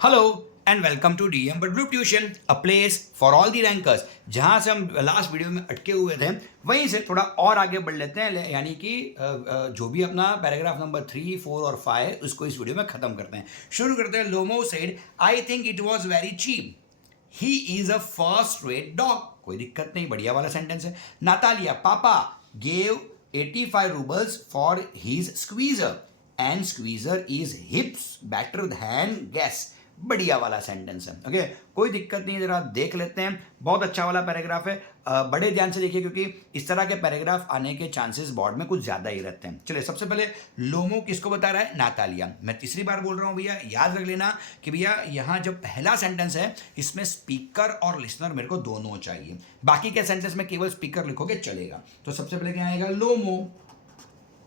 Hello and welcome to DM but group tuition a place for all the rankers. जहां से हम last video में अटके हुए थे वहीं से थोड़ा और आगे बढ़ लेते हैं, यानी कि जो भी अपना पैराग्राफ नंबर 3, 4 और 5 उसको इस वीडियो में खत्म करते हैं। शुरू करते हैं। Lomov said I think it was very cheap, he is a first rate dog. कोई दिक्कत नहीं, बढ़िया वाला सेंटेंस है। Natalia papa gave 85 roubles for his squeezer and Squeezer is heaps better than Guess. बढ़िया वाला सेंटेंस है। ओके, कोई दिक्कत नहीं है, जरा देख लेते हैं। बहुत अच्छा वाला पैराग्राफ है। बड़े ध्यान से देखिए क्योंकि इस तरह के पैराग्राफ आने के चांसेस बोर्ड में कुछ ज्यादा ही रहते हैं। चलिए, सबसे पहले लोमो किसको बता रहा है? नातालिया। मैं तीसरी बार बोल रहा हूं भैया, याद रख लेना कि भैया यहां जो पहला सेंटेंस है इसमें स्पीकर और लिसनर मेरे को दोनों चाहिए। बाकी के सेंटेंस में केवल स्पीकर लिखोगे चलेगा। तो सबसे पहले क्या आएगा? लोमो।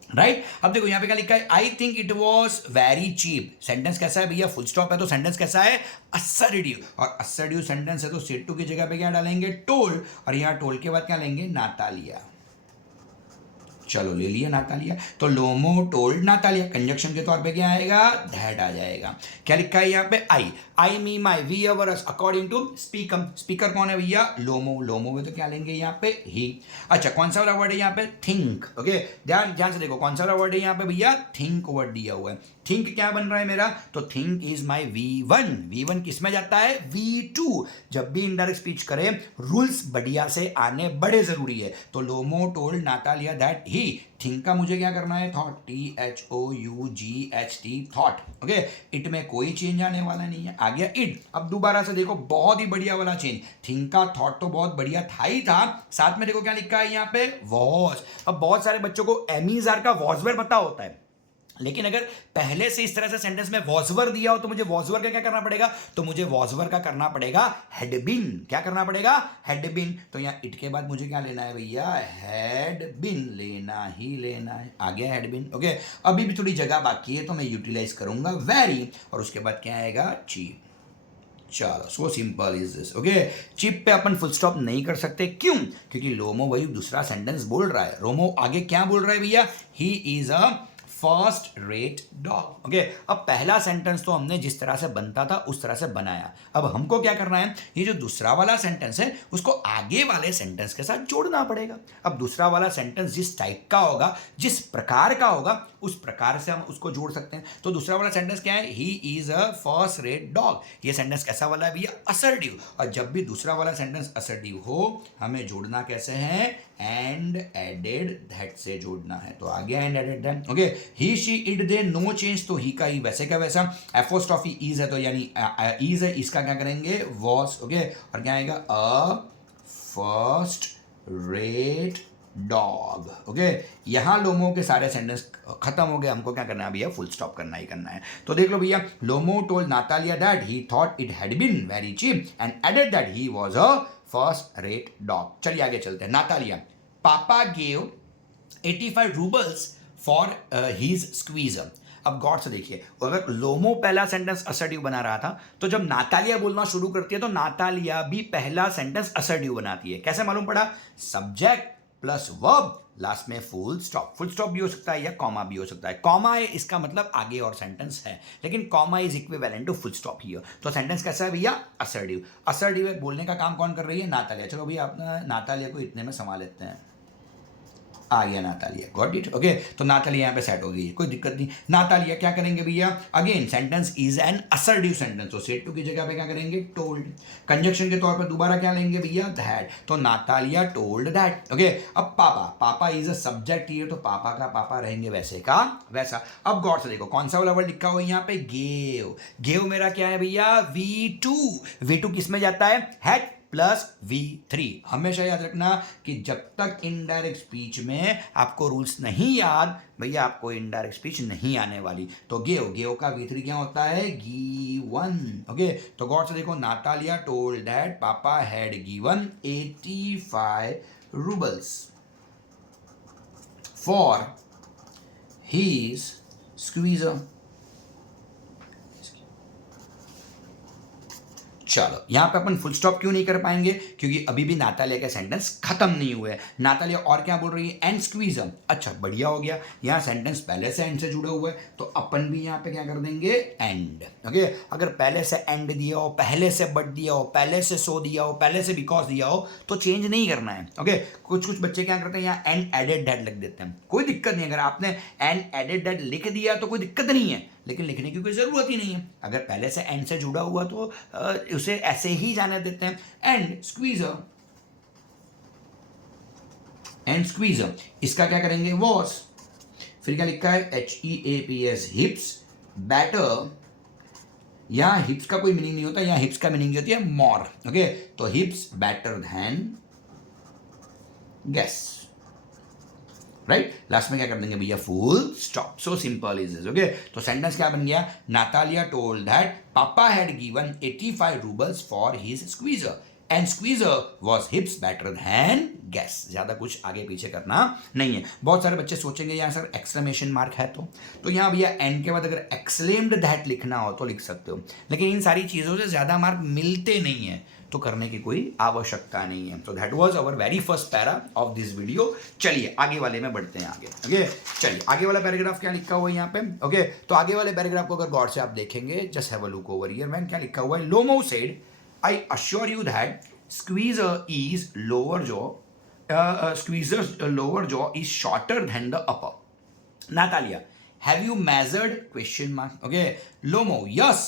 राइट अब देखो यहां पे क्या लिखा है? I think it was very cheap. Sentence कैसा है भैया? फुल स्टॉप है तो सेंटेंस कैसा है? असर्टिव। और असर्टिव सेंटेंस है तो सेड टू की जगह पे क्या डालेंगे? टोल्ड। और यहां टोल्ड के बाद क्या लेंगे? नातालिया। चलो ले लिया नातालिया। तो लोमो टोल्ड नातालिया, कंजक्शन के तौर पे क्या आएगा? दैट आ जाएगा। क्या लिखा है यहाँ पे? I me my we our us according to speaker. Speaker कौन है भैया? लोमो। लोमो में तो क्या लेंगे यहाँ पे? ही। अच्छा, कौन सा वाला वर्ड है यहाँ पे? थिंक। ओके, ध्यान ध्यान से देखो कौन सा वाला वर्ड है यहाँ पे भैया? थिंक वर्ड दिया हुआ है। थिंक क्या बन रहा है मेरा? तो think is my V1। V1 किस में जाता है? V2। जब भी इनडायरेक्ट स्पीच करें रूल्स बढ़िया से आने बड़े जरूरी है। तो Lomov told Natalia that he. Think का मुझे क्या करना है? Thought. THOUGHT thought. Okay, it में कोई चेंज आने वाला नहीं है, आ गया इट। अब दोबारा से देखो, बहुत ही बढ़िया वाला चेंज। थिंक का थॉट तो बहुत बढ़िया था ही था, साथ में देखो क्या लिखा है यहाँ पे? वॉज। अब बहुत सारे बच्चों को एमीजार का वॉजवर पता होता है, लेकिन अगर पहले से इस तरह से सेंटेंस में वॉजवर दिया हो तो मुझे वॉजवर का क्या करना पड़ेगा? तो मुझे वॉजवर का करना पड़ेगा हैड बीन। क्या करना पड़ेगा? Had been. तो यहां इट के बाद मुझे क्या लेना है भैया? हैड बीन लेना ही लेना है। आ गया हैड बीन। ओके, अभी भी थोड़ी जगह बाकी है तो मैं यूटिलाइज करूंगा वेरी, और उसके बाद क्या आएगा? चीप। चलो, सो simple is this. Okay, chip पे अपन फुल स्टॉप नहीं कर सकते, क्यों? क्योंकि लोमो वही दूसरा सेंटेंस बोल रहा है। रोमो आगे क्या बोल रहा है भैया? ही is a first rate dog. Okay, अब पहला सेंटेंस तो हमने जिस तरह से बनता था उस तरह से बनाया। अब हमको क्या करना है? ये जो दूसरा वाला सेंटेंस है उसको आगे वाले सेंटेंस के साथ जोड़ना पड़ेगा। अब दूसरा वाला सेंटेंस जिस टाइप का होगा, जिस प्रकार का होगा, उस प्रकार से हम उसको जोड़ सकते हैं। तो दूसरा वाला सेंटेंस क्या है? He is a first rate dog. ये सेंटेंस कैसा वाला है भैया? असर्टिव। और जब भी दूसरा वाला सेंटेंस असर्टिव हो, हमें जोड़ना कैसे है? एंड एडेड दैट से जोड़ना है। तो आ गया and added that. Okay, he she it they no change, तो ही का ही वैसे का वैसा। एपोस्ट्रोफी इज है तो यानी इज है, इसका क्या करेंगे? वॉस। ओके, और क्या आएगा? अ फर्स्ट रेट डॉग। ओके, यहां लोमो के सारे सेंटेंस खत्म हो गए। हमको क्या करना है भैया? फुल स्टॉप करना ही करना है। तो देख लो भैया, Lomov told Natalia that he thought it had been very cheap and added that he was a first rate dog. चलिए आगे चलते हैं। Natalia papa gave 85 roubles for his Squeezer. अब गौर से देखिए, अगर लोमो पहला सेंटेंस असर्टिव बना रहा था तो जब नातालिया बोलना शुरू करती है तो नातालिया भी पहला सेंटेंस असर्टिव बनाती है। कैसे मालूम पड़ा? सब्जेक्ट प्लस वर्ब, लास्ट में फुल स्टॉप। फुल स्टॉप भी हो सकता है या कॉमा भी हो सकता है। कॉमा है इसका मतलब आगे और सेंटेंस है, लेकिन comma is equivalent to full stop here. तो सेंटेंस कैसा है भैया? असर्टिव। असर्टिव है, बोलने का काम कौन कर रही है? नातालिया। चलो भैया अपना नातालिया को इतने में संभाल लेते हैं। आ गया नातालिया। Got it? ओके, तो नातालिया यहाँ पे सेट हो गई है, कोई दिक्कत नहीं। नातालिया क्या करेंगे भैया? Again sentence is an assertive sentence, तो सेट टू की जगह पे क्या करेंगे? टोल्ड। कंजक्शन के तौर पे दोबारा क्या लेंगे भैया? दैट। तो नातालिया टोल्ड दैट। ओके, अब पापा, पापा इज अ सब्जेक्ट हियर, तो पापा का पापा रहेंगे वैसे का वैसा। अब गौर से देखो कौन सा वाला वर्ड लिखा हुआ है यहाँ पे? गेव। गेव मेरा क्या है भैया? V2। V2 किस में जाता है? Had plus V3। हमेशा याद रखना कि जब तक इनडायरेक्ट स्पीच में आपको रूल्स नहीं याद, भैया आपको इनडायरेक्ट स्पीच नहीं आने वाली। तो गेव, गेव का V3 क्या होता है? गिवन। ओके, तो गौर से देखो, Natalia told that papa had given 85 roubles for his squeezer. चलो यहाँ पे अपन फुल स्टॉप क्यों नहीं कर पाएंगे, क्योंकि अभी भी नातालिया के सेंटेंस खत्म नहीं हुए हैं। नातालिया और क्या बोल रही है, एंड स्क्वीजर। अच्छा बढ़िया हो गया, यहाँ सेंटेंस पहले से एंड से जुड़ा हुआ है, तो अपन भी यहाँ पे क्या कर देंगे, एंड। ओके, अगर पहले से एंड दिया हो, पहले से बट दिया हो, पहले से सो दिया हो, पहले से बिकॉज दिया हो, तो चेंज नहीं करना है। ओके, कुछ कुछ बच्चे क्या करते हैं, यहाँ एंड एडेड दैट लिख देते हैं, कोई दिक्कत नहीं। अगर आपने एंड एडेड दैट लिख दिया तो कोई दिक्कत नहीं है, लेकिन लिखने की कोई ज़रूरत ही नहीं है। अगर पहले से एंड से जुड़ा हुआ तो उसे ऐसे ही जाने देते हैं, एंड स्क्वीजर। एंड स्क्वीजर इसका क्या करेंगे, वॉस। फिर क्या लिखा है, HEAPS, हिप्स बैटर। यहां हिप्स का कोई मीनिंग नहीं होता, यहां हिप्स का मीनिंग होती है मोर। ओके, तो hips better than guess, right. Last में क्या कर देंगे भैया, full stop. So simple is this. Okay, तो सेंटेंस क्या बन गया, Natalia told that papa had given 85 roubles for his squeezer and squeezer was hips better than guess. ज्यादा कुछ आगे पीछे करना नहीं है। बहुत सारे बच्चे सोचेंगे यहाँ सर एक्सक्लेमेशन मार्क है, तो यहाँ भैया एंड के बाद अगर एक्सलेम्ड दैट लिखना हो तो लिख सकते हो, लेकिन इन सारी चीजों से ज्यादा मार्क मिलते नहीं है, तो करने की कोई आवश्यकता नहीं है। So that was our very first para of this video. चलिए आगे वाले में बढ़ते हैं आगे। ओके, चलिए आगे वाला पैराग्राफ क्या लिखा हुआ है यहाँ पे। ओके, तो आगे वाले पैराग्राफ को अगर गौर से आप देखेंगे, just have a look over here man, क्या लिखा हुआ है, लोमो said I assure you that squeezer is lower jaw, squeezer's lower jaw is shorter than the upper. Natalia, have you measured? Question mark. Okay, Lomo, yes,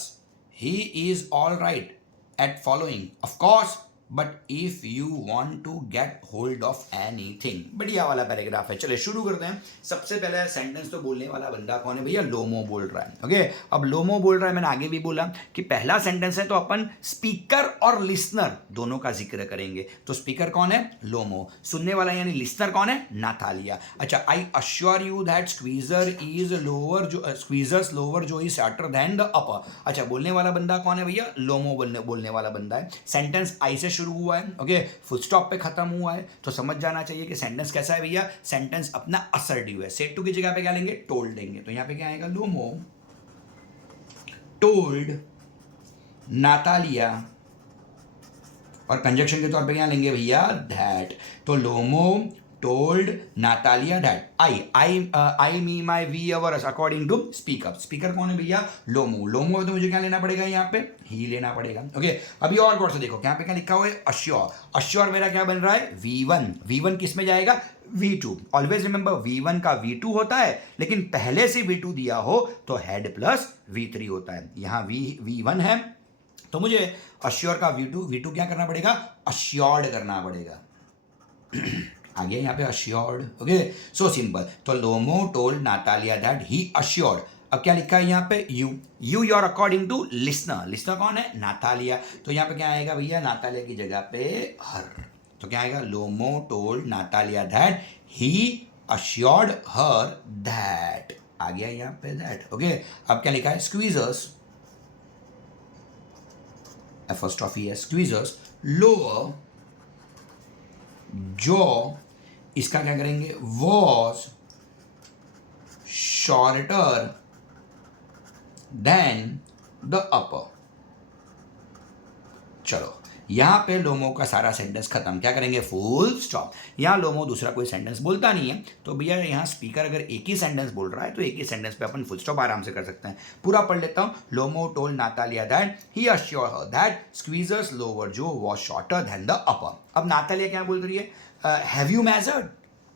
he is all right at following, of course, but if you want to get hold of anything. बढ़िया वाला paragraph है। चलिए शुरू करते हैं। सबसे पहले sentence तो बोलने वाला बंदा कौन है भैया, लोमो बोल रहा है। ओके, अब लोमो बोल रहा है, मैंने आगे भी बोला कि पहला सेंटेंस है तो अपन स्पीकर और लिसनर दोनों का जिक्र करेंगे। तो स्पीकर कौन है, लोमो। सुनने वाला यानी लिसनर कौन है, नातालिया। अच्छा, I assure you that squeezer is lower जो, स्क्वीजर्स लोअर जो इज शॉर्टर देन द अपर। अच्छा, बोलने वाला बंदा कौन है भैया, लोमो बोलने वाला बंदा है। सेंटेंस आई से शुरू हुआ है, ओके, फुल स्टॉप पे खत्म हुआ है, तो समझ जाना चाहिए कि सेंटेंस कैसा है भैया, सेंटेंस अपना असर्टिव है। सेड टू की जगह पे क्या लेंगे, टोल्ड लेंगे, तो यहां पे क्या आएगा, लोमो टोल्ड नातालिया, और कंजक्शन के तौर पे क्या लेंगे भैया, दैट। तो लोमो told Natalia that I me my we ours according to speak up। Speaker कौन है भैया, लोमो। लोमो तो मुझे क्या लेना पड़ेगा, यहाँ पे ही लेना पड़ेगा। ओके, अभी और गौर से देखो, यहाँ पे क्या लिखा हुआ है, अश्योर। अश्योर मेरा क्या बन रहा है, V1। V1 किस में जाएगा, V2। ऑलवेज रिमेंबर V1 का V2 होता है, लेकिन पहले से V2 दिया हो तो हेड प्लस V3 होता है। यहाँ V1 है, तो मुझे अश्योर का V2 क्या करना पड़ेगा, अश्योर्ड करना पड़ेगा। आ गया यहाँ पे अश्योर्ड। Okay, so simple. तो Lomov told Natalia that he assured. अब क्या लिखा है यहाँ पे, you your according to listener. Listener कौन है, नातालिया। तो यहाँ पे क्या आएगा भैया, नातालिया की जगह पे हर, तो क्या आएगा, Lomov told Natalia that he assured her that. आ गया यहाँ पे दैट। ओके, अब क्या लिखा है, स्क्वीजर्स, फर्स्ट ऑफ ही है स्क्वीजर्स लोअर जो, इसका क्या करेंगे, वॉज शॉर्टर देन द अपर। चलो यहां पे लोमो का सारा सेंटेंस खत्म, क्या करेंगे, फुल स्टॉप। यहां लोमो दूसरा कोई सेंटेंस बोलता नहीं है, तो भैया यहां स्पीकर अगर एक ही सेंटेंस बोल रहा है तो एक ही सेंटेंस पे अपन फुल स्टॉप आराम से कर सकते हैं। पूरा पढ़ लेता हूं, Lomov told Natalia that he assured her that Squeezer's lower jaw was shorter than the upper. अब नातालिया क्या बोल रही है, हैव यू मेजर्ड।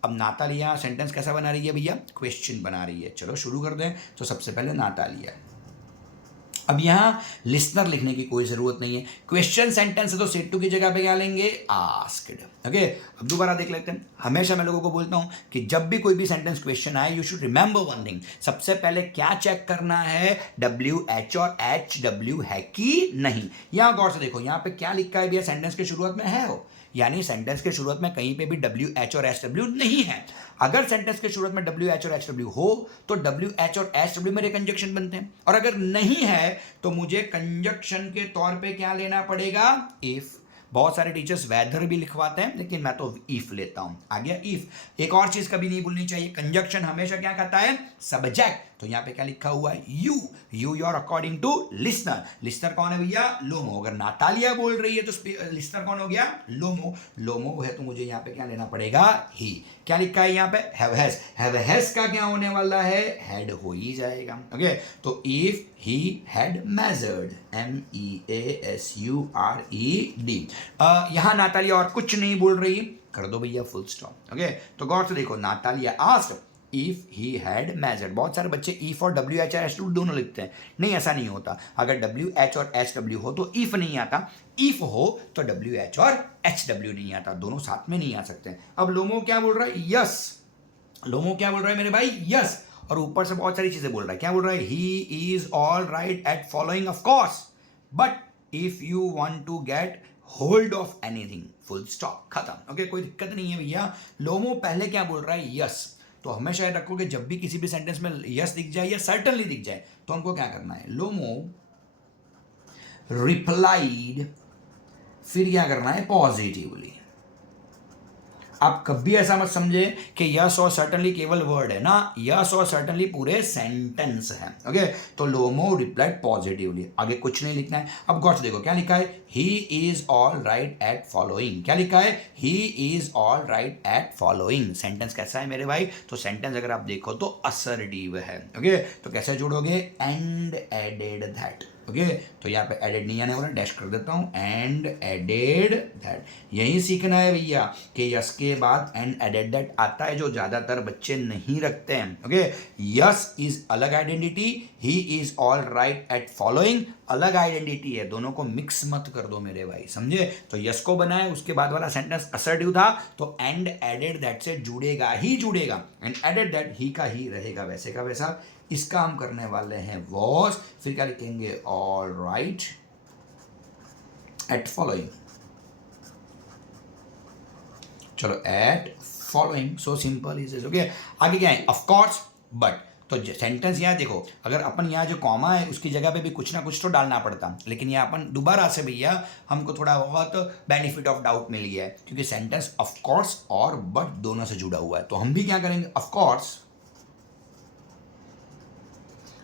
अब नातालिया सेंटेंस कैसा बना रही है भैया, क्वेश्चन बना रही है। चलो शुरू कर दें। तो सबसे पहले नातालिया, अब यहां लिसनर लिखने की कोई जरूरत नहीं है, क्वेश्चन सेंटेंस है तो सेड टू की जगह पे क्या लेंगे, आस्क्ड। ओके, अब दोबारा देख लेते हैं। हमेशा मैं लोगों को बोलता हूं कि जब भी कोई भी सेंटेंस क्वेश्चन आए, you should remember one thing, सबसे पहले क्या चेक करना है, WH और HW है कि नहीं। यहां गौर से देखो, यहां पे क्या लिखा है भैया, सेंटेंस के शुरुआत में है हो, यानी सेंटेंस के शुरुआत में कहीं पे भी WH और HW नहीं है। अगर सेंटेंस के शुरुआत में WH और HW हो तो WH और HW मेरे कंजक्शन बनते हैं, और अगर नहीं है तो मुझे कंजक्शन के तौर पे क्या लेना पड़ेगा, इफ। बहुत सारे टीचर्स वेदर भी लिखवाते हैं, लेकिन मैं तो इफ लेता हूं। आ गया इफ। एक और चीज कभी नहीं भूलनी चाहिए, कंजक्शन हमेशा क्या कहता है, सब्जेक्ट तो यहाँ पे क्या लिखा हुआ है, you your according to listener. Listener कौन है भैया, लोमो। अगर नातालिया बोल रही है तो लिसनर कौन हो गया, लोमो। लोमो है तो मुझे यहाँ पे क्या लेना पड़ेगा, ही। क्या लिखा है यहाँ पे, हैव हैज का क्या होने वाला है, हैड हो ही जाएगा। ओके, तो if he had measured, MEASURED। यहाँ नातालिया और कुछ नहीं बोल रही, कर दो भैया फुल स्टॉप। ओके, तो गौर से देखो, Natalia asked if he had measured. बहुत सारे बच्चे इफ और WH और दोनों लिखते हैं, नहीं ऐसा नहीं होता। अगर WH और HW हो तो इफ नहीं आता, इफ हो तो WH और HW नहीं आता, दोनों साथ में नहीं आ सकते। अब लोमो क्या बोल रहा है, यस। लोमो क्या बोल रहा है मेरे भाई, यस। और ऊपर से बहुत सारी चीजें बोल रहा है। क्या बोल रहा है, he is all right at following of course, but if you want to get hold of anything, full stop, खत्म। ओके, कोई दिक्कत नहीं है भैया। लोमो पहले क्या बोल रहा है, यस। तो हमेशा याद रखो कि जब भी किसी भी सेंटेंस में यस दिख जाए या सर्टनली दिख जाए तो हमको क्या करना है, लोमो रिप्लाइड, फिर क्या करना है, पॉजिटिवली। आप कभी ऐसा मत समझे कि यस और सर्टनली केवल वर्ड है ना, यस और सर्टनली पूरे सेंटेंस है। ओके, तो लोमो रिप्लाइड पॉजिटिवली, आगे कुछ नहीं लिखना है। अब गौर से देखो क्या लिखा है, he is all right at following. क्या लिखा है, he is all right at following. Sentence कैसा है मेरे भाई, तो सेंटेंस अगर आप देखो तो असर्टिव है। ओके, तो कैसे जोड़ोगे, एंड एडेड दैट। ओके, तो यहाँ पे एडेड नहीं आने वाला, डैश कर देता हूँ, एंड एडेड दैट। यही सीखना है भैया कि यस के बाद एंड एडेड दैट आता है, जो ज्यादातर बच्चे नहीं रखते हैं। ओके, यस इज अलग identity, he is all right at following अलग आइडेंटिटी है, दोनों को मिक्स मत कर दो मेरे भाई, समझे। तो यस को बनाए, उसके बाद वाला सेंटेंस असर्टिव था तो एंड एडेड दैट से जुड़ेगा ही जुड़ेगा, एंड एडेड दैट ही का ही रहेगा वैसे का वैसा। इसका हम करने वाले हैं वॉज, फिर क्या लिखेंगे, ऑल राइट एट फॉलोइंग। चलो, at following, so simple is. Okay, आगे क्या है, ऑफ कोर्स, बट। तो सेंटेंस यहाँ देखो, अगर अपन यहाँ जो कॉमा है उसकी जगह पे भी कुछ ना कुछ तो डालना पड़ता, लेकिन यहाँ अपन दोबारा से भैया हमको थोड़ा बहुत बेनिफिट ऑफ डाउट मिल गया है, क्योंकि सेंटेंस ऑफ कोर्स और बट दोनों से जुड़ा हुआ है। तो हम भी क्या करेंगे, ऑफ कोर्स,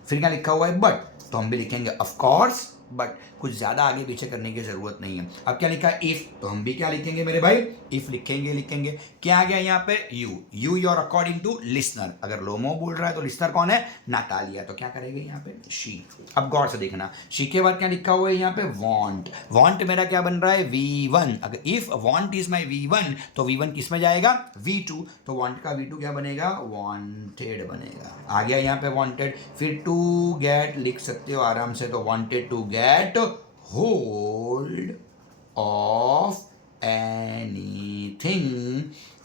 फिर क्या लिखा हुआ है, बट, तो हम भी लिखेंगे ऑफ कोर्स बट, कुछ ज्यादा आगे पीछे करने की जरूरत नहीं है। अब क्या लिखा है, इफ, तो हम भी क्या लिखेंगे मेरे भाई, इफ लिखेंगे। क्या आ गया यहाँ पे, you your according to listener. अगर लोमो बोल रहा है तो लिसनर कौन है, नातालिया, तो क्या करेंगे यहाँ पे, शी। अब गौर से देखना, शी के बाद क्या लिखा हुआ है यहाँ पे, वांट। वांट मेरा क्या बन रहा है, V1। अगर if want is my V1 तो V1 किस में जाएगा, V2। तो वांट का V2 क्या बनेगा, वांटेड बनेगा। आ गया यहाँ पे वांटेड, फिर टू गेट लिख सकते हो आराम से, तो wanted to get hold of anything.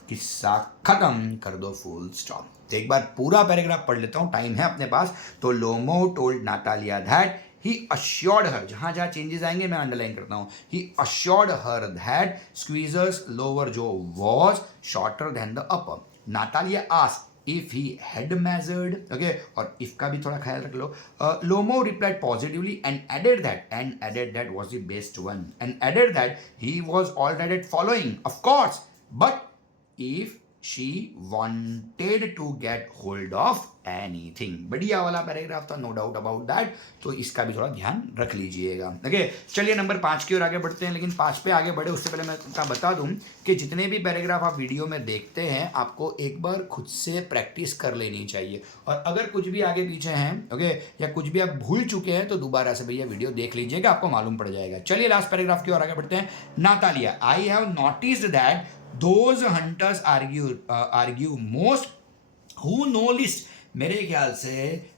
किस्सा खत्म कर दो, फुल स्टॉप। एक बार पूरा पैराग्राफ पढ़ लेता हूं, टाइम है अपने पास। तो Lomov told Natalia that he assured her, जहां जहां चेंजेस आएंगे मैं अंडरलाइन करता हूं, he assured her that Squeezer's lower jaw was shorter than the upper. Natalia asked if he had measured, okay, और if का भी थोड़ा ख्याल रख लो। Lomo replied positively and added that was the best one, and added that he was all right at following, of course, but if she wanted to get hold of anything। बढ़िया वाला paragraph था, no doubt about that, तो इसका भी थोड़ा ध्यान रख लीजिएगा। ओके, चलिए नंबर 5 की ओर आगे बढ़ते हैं, लेकिन 5 पे आगे बढ़े उससे पहले मैं बता दूं कि जितने भी पैराग्राफ आप वीडियो में देखते हैं आपको एक बार खुद से प्रैक्टिस कर लेनी चाहिए, और अगर कुछ भी आगे पीछे हैं, ओके, या कुछ भी आप भूल चुके हैं तो दोबारा से भैया वीडियो देख लीजिएगा, आपको मालूम पड़ जाएगा। चलिए लास्ट पैराग्राफ की ओर आगे बढ़ते हैं। Natalia, I have noticed that those hunters argue most who know list। मेरे ख्याल से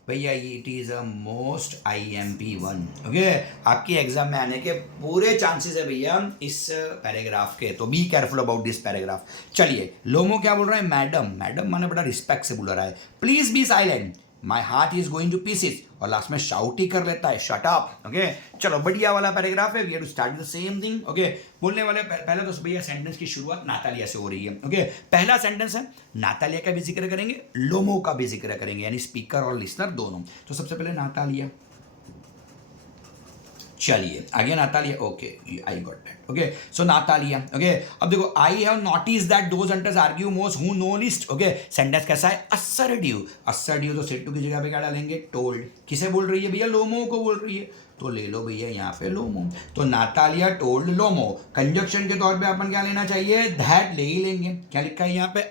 भैया it is a most IMP1। Okay, आपकी एग्जाम में आने के पूरे चांसेस है भैया इस पैराग्राफ के, तो be careful about this paragraph. चलिए, लोमो क्या बोल रहा है, मैडम। मैडम माने बड़ा रिस्पेक्ट से बोल रहा है, please be silent, my heart is going two pieces, और लास्ट में शाउट ही कर लेता है, शट अप। ओके, चलो बढ़िया वाला पैराग्राफ है, we have to start the same thing. Okay, बोलने वाले पहले तो भैया सेंटेंस की शुरुआत नातालिया से हो रही है। ओके, पहला सेंटेंस है, नातालिया का भी जिक्र करेंगे, लोमो का भी जिक्र करेंगे, यानी स्पीकर और लिसनर दोनों। तो सबसे पहले नातालिया, चलिए आगे Natalia, okay I got that, okay so Natalia, okay अब देखो I have notice that those hunters argue most who know list, okay sentence कैसा है, असर्टिव, असर्टिव तो सेड टू की जगह पे क्या डालेंगे, टोल्ड, किसे बोल रही है भैया, लोमो को बोल रही है, तो ले लो भैया यहाँ पे लोमो, तो नातालिया टोल्ड लोमो, कंजक्शन के तौर पे अपन क्या लेना चाहिए, दैट ले ही लेंगे, क्या लिखा है यहाँ पे,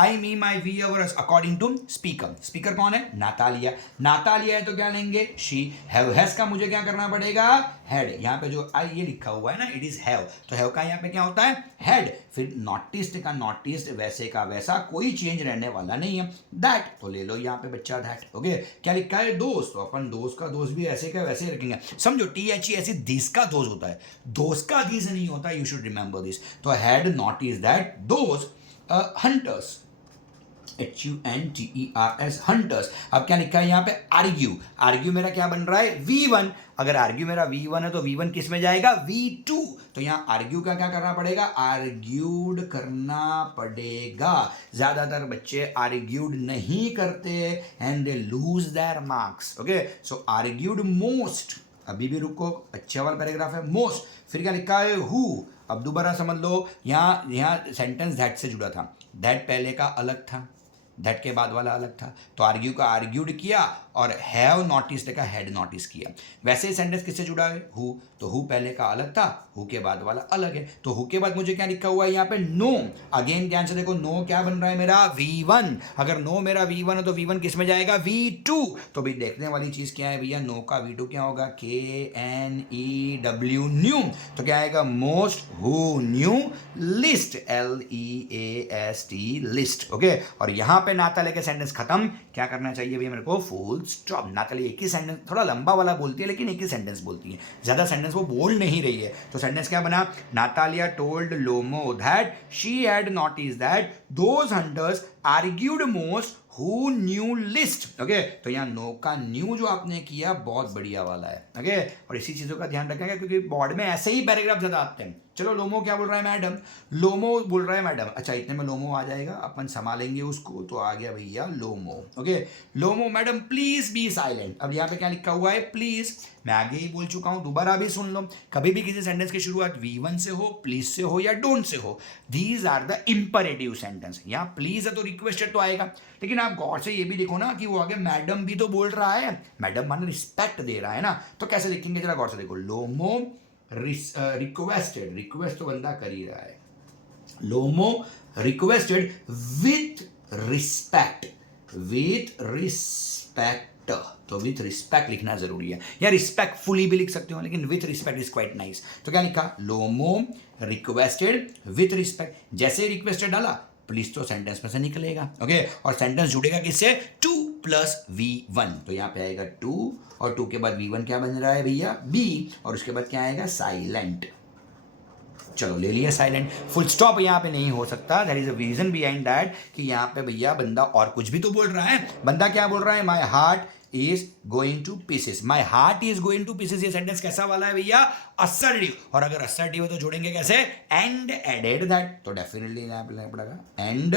I me my we ours according to speaker, speaker कौन है, नातालिया, नातालिया है तो क्या लेंगे, शी, हैव हैज का मुझे क्या करना पड़ेगा, हेड, यहाँ पे जो आई ये लिखा हुआ है ना, इट इज हैव, तो हैव का यहाँ पे क्या होता है, हेड, फिर नोटिस्ड का नोटिस्ड, वैसे का वैसा, कोई चेंज रहने वाला नहीं है, दैट तो ले लो यहाँ पे बच्चा दैट, ओके क्या लिखा है, दोस्त, तो अपन दोस्त का दोस्त भी ऐसे का वैसे रखेंगे, समझो THE ऐसी दिस का दोस्त होता है, दोस्त का दिस नहीं होता, यू शुड रिमेंबर दिस, तो हैड नोटिस दैट दोस्त हंटर्स, HUNTERS हंटर्स, अब क्या लिखा है यहाँ पे, आर्ग्यू, आर्ग्यू मेरा क्या बन रहा है, V1, अगर आर्ग्यू मेरा V1 है तो V1 किस में जाएगा, V2, तो यहाँ आर्ग्यू का क्या करना पड़ेगा, आर्ग्यूड करना पड़ेगा, ज्यादातर बच्चे आर्ग्यूड नहीं करते and they lose their marks, okay so argued most, अभी भी रुको, अच्छे वाला पैराग्राफ है, मोस्ट, फिर क्या लिखा है, हु, अब दोबारा समझ लो, यहाँ सेंटेंस दैट से जुड़ा था, दैट पहले का अलग था, दैट के बाद वाला अलग था, तो आर्ग्यू का आर्ग्यूड किया और हैव नोटिस्ड का हैड नोटिस किया, वैसे ही सेंटेंस किससे जुड़ा है, हु, तो हु पहले का अलग था, हु के बाद वाला अलग है, तो हु के बाद मुझे क्या लिखा हुआ है यहाँ पे, नो, अगेन ध्यान से देखो, नो क्या बन रहा है मेरा, V1, अगर नो मेरा V1 है तो V1 किस में जाएगा, V2, तो भी देखने वाली चीज क्या है भैया, नो का V2 क्या होगा, KNEW, न्यू, तो क्या आएगा, most who knew list, LEAST list, okay और यहाँ पे नाताले के सेंटेंस खत्म, क्या करना चाहिए भैया मेरे को, फुल स्टॉप, नाताले एक ही सेंटेंस, थोड़ा लंबा वाला बोलती है लेकिन एक ही सेंटेंस बोलती है, ज्यादा सेंटेंस वो बोल नहीं रही है, तो सेंटेंस क्या बना, Natalia told Lomov that she had notice that those hunters argued most who knew least, okay तो यहाँ नो का न्यू जो आपने किया बहुत बढ़िया वाला है, ओके और इसी चीजों का ध्यान रखेंगे क्योंकि बोर्ड में ऐसे ही पैराग्राफ ज्यादा आते हैं। चलो लोमो क्या बोल रहा है मैडम, लोमो बोल रहा है मैडम, अच्छा इतने में लोमो आ जाएगा, अपन संभालेंगे उसको, तो आ गया भैया Lomov, okay Lomov madam please be silent, अब यहाँ पे क्या लिखा हुआ है, प्लीज, मैं आगे ही बोल चुका हूं, दोबारा भी सुन लो, कभी भी किसी सेंटेंस की शुरुआत V1 से हो, प्लीज से हो या डोंट से हो, these are the imperative sentence, यहाँ प्लीज है तो रिक्वेस्टेड तो आएगा, लेकिन आप गौर से ये भी देखो ना कि वो आगे मैडम भी तो बोल रहा है, मैडम माने रिस्पेक्ट दे रहा है ना, तो कैसे लिखेंगे जरा गौर से देखो, लोमो रिक्वेस्टेड, रिक्वेस्ट तो बंदा कर ही रहा है, Lomov requested with respect, with respect, तो विथ रिस्पेक्ट लिखना जरूरी है, या रिस्पेक्टफुली भी लिख सकते हो लेकिन with respect is quite nice, तो क्या लिखा, लोमो रिक्वेस्टेड विथ रिस्पेक्ट, जैसे रिक्वेस्टेड डाला प्लीज तो सेंटेंस में से निकलेगा, ओके और सेंटेंस जुड़ेगा किससे, 2 + V1, तो यहाँ पे आएगा 2 और 2 के बाद V1 क्या बन रहा है भैया, B, और उसके बाद क्या आएगा, साइलेंट, चलो ले लिया साइलेंट, फुल स्टॉप यहाँ पे नहीं हो सकता, that is a reason behind that कि यहाँ पे भैया बंदा और कुछ भी तो बोल रहा है, बंदा क्या बोल रहा है, my heart is going two pieces, my heart is going two pieces, ये सेंटेंस कैसा वाला है भैया, असर्टिव, और अगर असर्टिव है तो जोड़ेंगे कैसे, एंड एडेड दैट, तो डेफिनेटली यहाँ पे लेना पड़ेगा, एंड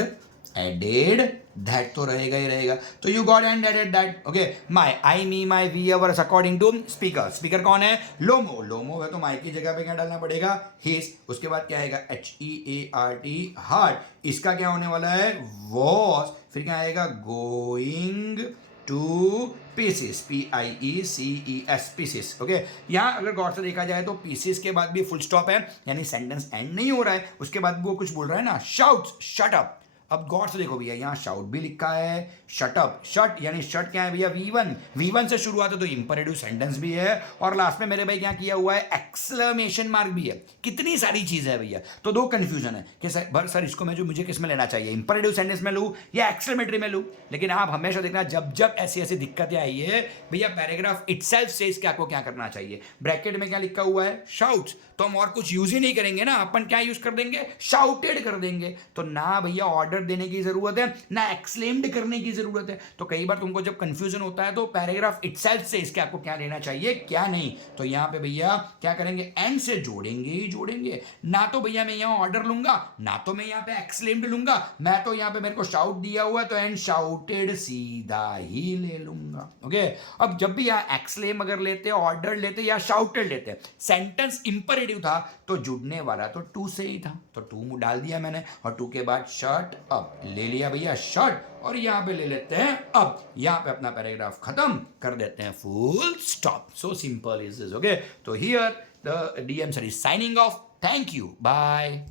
एडेड दैट तो रहेगा ही रहेगा, तो you got and added that, okay my, I me my we ours according to speaker, speaker कौन है, लोमो, लोमो है तो माई की जगह पे क्या डालना पड़ेगा, हिज, उसके बाद क्या आएगा, HEART हार्ट, इसका क्या होने वाला है, वॉज, फिर क्या आएगा, going two pieces, PIECES pieces, okay यहाँ अगर गौर से देखा जाए तो पीसेस के बाद भी फुल स्टॉप है, यानी सेंटेंस एंड नहीं हो रहा है, उसके बाद वो कुछ बोल रहा है ना, शाउट्स, शट अप, अब गौर से देखो भैया यहाँ शाउट भी लिखा है, शट अप, शट यानी शट क्या है भैया, V1, V1 से शुरुआत है तो इंपरेटिव सेंटेंस भी है, और लास्ट में मेरे भाई क्या किया हुआ है, एक्सक्लेमेशन मार्क भी है, कितनी सारी चीज है भैया, तो दो कंफ्यूजन है कि सर इसको मैं जो मुझे किस में लेना चाहिए, इंपरेटिव सेंटेंस में लूँ या एक्सक्लेमेटरी में लूँ, लेकिन आप हमेशा देखना जब जब ऐसी ऐसी दिक्कतें आई है भैया, पैराग्राफ इटसेल्फ से इसके आपको क्या करना चाहिए, ब्रैकेट में क्या लिखा हुआ है, शाउट्स, तो हम और कुछ यूज ही नहीं करेंगे ना, अपन क्या यूज कर देंगे, शाउटेड कर देंगे, तो ना भैया ऑर्डर ऑर्डर देने की जरूरत है ना एक्सक्लेम्ड करने की जरूरत है। तो कई बार तुमको जब कंफ्यूजन होता है तो पैराग्राफ इटसेल्फ से इसके आपको क्या लेना चाहिए क्या नहीं। तो यहाँ पे भैया क्या करेंगे, एंड से जोड़ेंगे ही जोड़ेंगे। ना तो भैया मैं यहाँ ऑर्डर लूंगा ना तो मैं यहाँ पे एक्सक्लेम्ड लूंगा। मैं तो यहाँ पे मेरे को शाउट दिया हुआ है तो एंड शाउटेड सीधा ही ले लूंगा। ओके, अब जब भी यहाँ एक्सक्लेम अगर लेते ऑर्डर लेते या शाउटेड लेते, सेंटेंस इंपरेटिव था तो जुड़ने वाला तो टू से ही था, तो टू डाल दिया मैंने और टू के बाद शर्ट अप ले लिया भैया शर्ट, और यहां पे ले लेते हैं अब, यहां पे अपना पैराग्राफ खत्म कर देते हैं, full stop. So simple is this. Okay, तो here the DM sir is signing off. Thank you, bye.